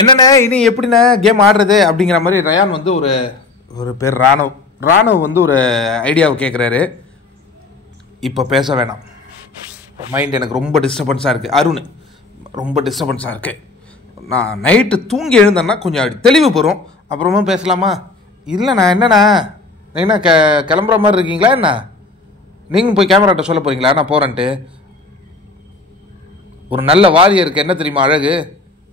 என்னண்ணே இனி எப்படிண்ணே கேம் ஆடுறது அப்படிங்கிற மாதிரி ரயான் வந்து ஒரு பேர் ராணவ் வந்து ஒரு ஐடியாவை கேட்குறாரு. இப்போ பேச வேணாம், மைண்ட் எனக்கு ரொம்ப டிஸ்டர்பன்ஸாக இருக்குது. அருண் ரொம்ப டிஸ்டர்பன்ஸாக இருக்குது. நான் நைட்டு தூங்கி எழுந்தேன்னா கொஞ்சம் அப்படி தெளிவு போகிறோம், அப்புறமா பேசலாமா? இல்லைண்ணா என்னண்ணா என்ன கிளம்புற மாதிரி இருக்கீங்களா என்ன? நீங்கள் போய் கேமராட்ட சொல்ல போகிறீங்களா நான் போகிறேன்ட்டு? ஒரு நல்ல வாரியருக்கு என்ன தெரியுமா அழகு?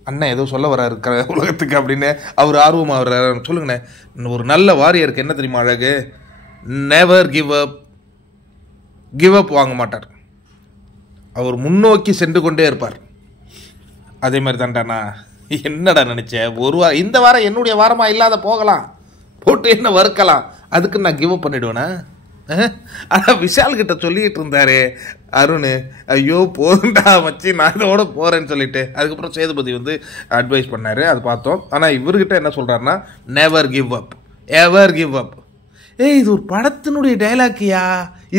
அண்ணன் ஏதோ சொல்ல வர்றாரு உலகத்துக்கு அப்படின்னு அவர் ஆர்வமாக வர்றாரு. சொல்லுங்கண்ணே, ஒரு நல்ல வாரியருக்கு என்ன தெரியுமா அழகு? நெவர் கிவ் அப் வாங்க மாட்டார். அவர் முன்னோக்கி சென்று கொண்டே இருப்பார். அதே மாதிரி தான்டாண்ணா. என்னடா நினச்சேன் ஒரு வாரம், இந்த வாரம் என்னுடைய வாரமாக இல்லாத போகலாம், போட்டு என்ன வறுக்கலாம், அதுக்கு நான் கிவ் அப் பண்ணிவிடுவேண்ணா. ஆனால் விஷால்கிட்ட சொல்லிகிட்டு இருந்தாரு அருண், ஐயோ போதுண்டா வச்சு நான் இதோட போகிறேன்னு சொல்லிட்டு. அதுக்கப்புறம் சேதுபதி வந்து அட்வைஸ் பண்ணார், அது பார்த்தோம். ஆனால் இவர்கிட்ட என்ன சொல்கிறாருன்னா never give up, ever give அப். இது ஒரு படத்தினுடைய டைலாக்கியா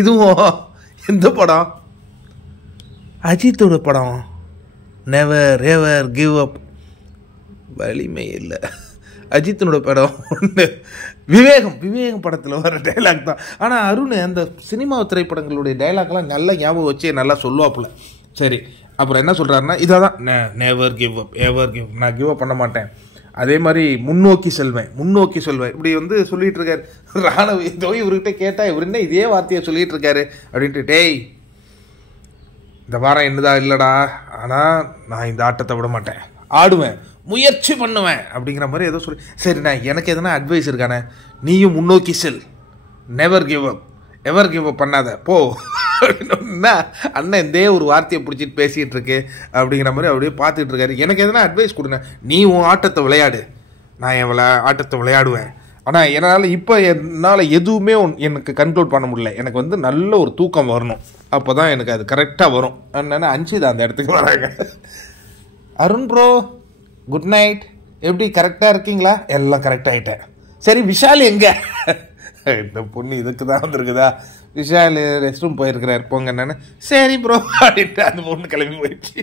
இதுவும்? எந்த படம்? அஜித்தோட படம். நெவர் எவர் கிவ் அப். வலிமை இல்லை, அஜித்தினோட படம் ஒன்று. விவேகம் படத்தில் வர டைலாக் தான். ஆனால் அருண் அந்த சினிமா திரைப்படங்களுடைய டைலாக்லாம் நல்லா ஞாபகம் வச்சு நல்லா சொல்லுவாப்புல. சரி, அப்புறம் என்ன சொல்கிறாருன்னா இதான் never give up, ever give, நான் கிவ் அப் பண்ண மாட்டேன். அதே மாதிரி முன்னோக்கி செல்வேன் இப்படி வந்து சொல்லிட்டு இருக்காரு ராணவ். ஏதோ இவர்கிட்ட கேட்டால் இவர் என்ன இதே வார்த்தையை சொல்லிட்டு இருக்காரு அப்படின்ட்டு. டேய், இந்த வாரம் என்னதான் இல்லைடா, ஆனால் நான் இந்த ஆட்டத்தை விட மாட்டேன், ஆடுவேன், முயற்சி பண்ணுவேன் அப்படிங்கிற மாதிரி ஏதோ சொல்லி. சரிண்ணா, எனக்கு எதனா அட்வைஸ் இருக்கானே? நீயும் முன்னோக்கி செல், never give up, ever give up பண்ணாத போ அப்படின்னா அண்ணன் இதே ஒரு வார்த்தையை பிடிச்சிட்டு பேசிகிட்டு இருக்கு அப்படிங்கிற மாதிரி அப்படியே பார்த்துட்டு இருக்காரு. எனக்கு எதனா அட்வைஸ் கொடுங்க. நீ உன் ஆட்டத்தை விளையாடு, நான் என் ஆட்டத்தை விளையாடுவேன். ஆனால் என்னால் எதுவுமே எனக்கு கண்ட்ரோல் பண்ண முடியல. எனக்கு வந்து நல்ல ஒரு தூக்கம் வரணும், அப்போ தான் எனக்கு அது கரெக்டாக வரும். என்னன்னா அஞ்சுதான் அந்த இடத்துக்கு வராங்க. அருண் ப்ரோ குட் நைட், எப்படி கரெக்டாக இருக்கீங்களா? எல்லாம் கரெக்டாகிட்டேன். சரி, விஷால் எங்கே? இந்த பொண்ணு இதுக்கு தான் வந்துருக்குதா? விஷால் ரெஸ்ட் ரூம் போயிருக்கிறார், போங்க. என்னன்னு சரி ப்ரோ அப்படின்ட்டு அந்த பொண்ணு கிளம்பி போயிடுச்சு.